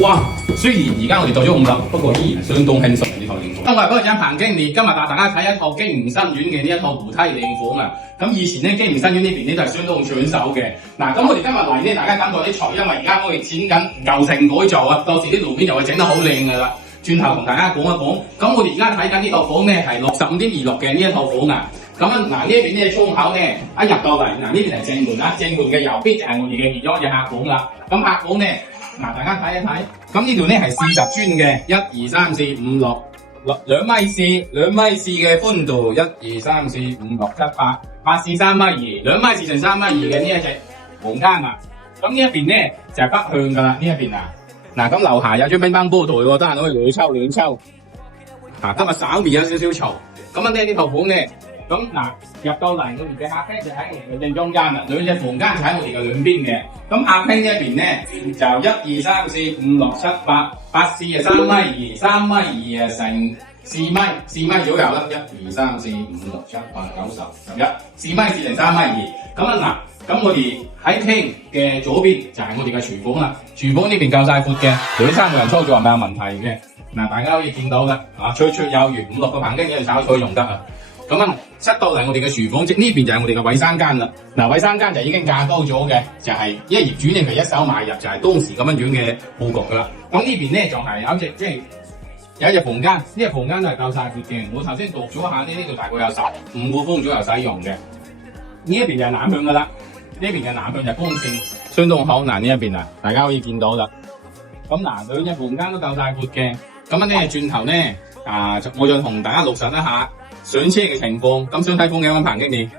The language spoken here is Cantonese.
哇！雖然而家我哋到咗5樓，不過依然相當輕鬆呢套靚款。今日嗰陣彭經理，今日帶大家睇一套京吳新苑嘅呢一套扶梯靚款啊！咁以前咧京吳新苑呢邊咧都係相當搶手嘅。嗱，咁我哋今日嚟咧，大家感覺啲材，因為而家我哋剪緊舊城改造啊，到時啲路面就會整得好靚噶啦。轉頭同大家講一講，咁我哋而家睇緊呢套房咧係65.26嘅呢一套房啊。咁啊，嗱呢一邊呢窗口咧，一入到嚟，嗱呢邊係正門啦，正門嘅右邊就係我哋嘅其中一隻客房啦。咁客房咧，嗱大家睇一睇，咁呢度咧係40磚嘅，1、2、3、4、5、6，2米4，2米4嘅寬度，1、2、3、4、5、6、7、8，8至3米2，2米4乘3米2嘅呢一隻房間啊。咁呢一邊咧就係北向噶啦，呢一邊啊。嗱咁樓下有張乒乓波台喎，得閒可以兩抽。今日稍微有少少嘈，咁啊呢套房咧。咁嗱，入到嚟我哋嘅客廳就喺我哋嘅正中間啦，兩隻房間就喺我哋嘅兩邊嘅。咁客廳呢一邊咧就1、2、3、4、5、6、7、8，8至3米2，3米2啊成4米左右啦。1、2、3、4、5、6、7、8、9、10、11，4米4乘3米2。咁啊嗱，咁我哋喺廳嘅左邊就係我哋嘅廚房啦。廚房呢邊夠晒闊嘅，2、3個人操作係冇問題嘅。嗱，大家可以見到啦，綽綽有餘，5、6個棚經已稍可以用得啊。咁啊，出到嚟我哋嘅廚房，即呢邊就係我哋嘅衛生間啦。嗱，衛生間就已經架高咗嘅，就係因為業主呢係一手買入，就係當時咁樣樣嘅佈局噶啦。咁呢邊咧仲係有一隻即係有一隻房間，呢隻房間都係夠晒闊嘅。我頭先度咗下呢度大概有15個方左右使用嘅。呢一邊就係南向噶啦，呢邊嘅南向就光線相當好。嗱呢一邊啊，大家可以見到啦。咁嗱，兩隻房間都夠晒闊嘅。咁咧轉頭咧我再同大家錄實一下上車嘅情況，咁想睇風景揾彭經理。